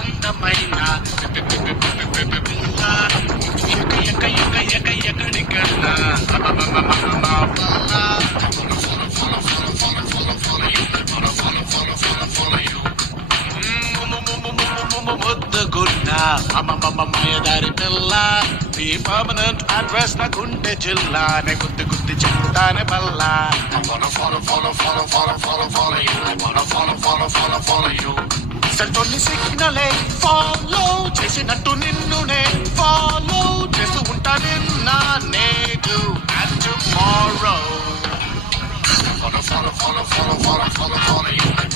అందమైన ఎక్కడికన్నా ముద్దుగున్న మాయదారి పిల్ల నీ పర్మనెంట్ అడ్రస్ నా గుండె జిల్లా నే గుద్ది గుద్ది చెప్తానే బల్లా సెల్ఫోన్ సిగ్నలే ఫాలో చేసినట్టు నిన్నునే ఫాలో చేస్తూ ఉంటా నిన్న నేడు and tomorrow follow you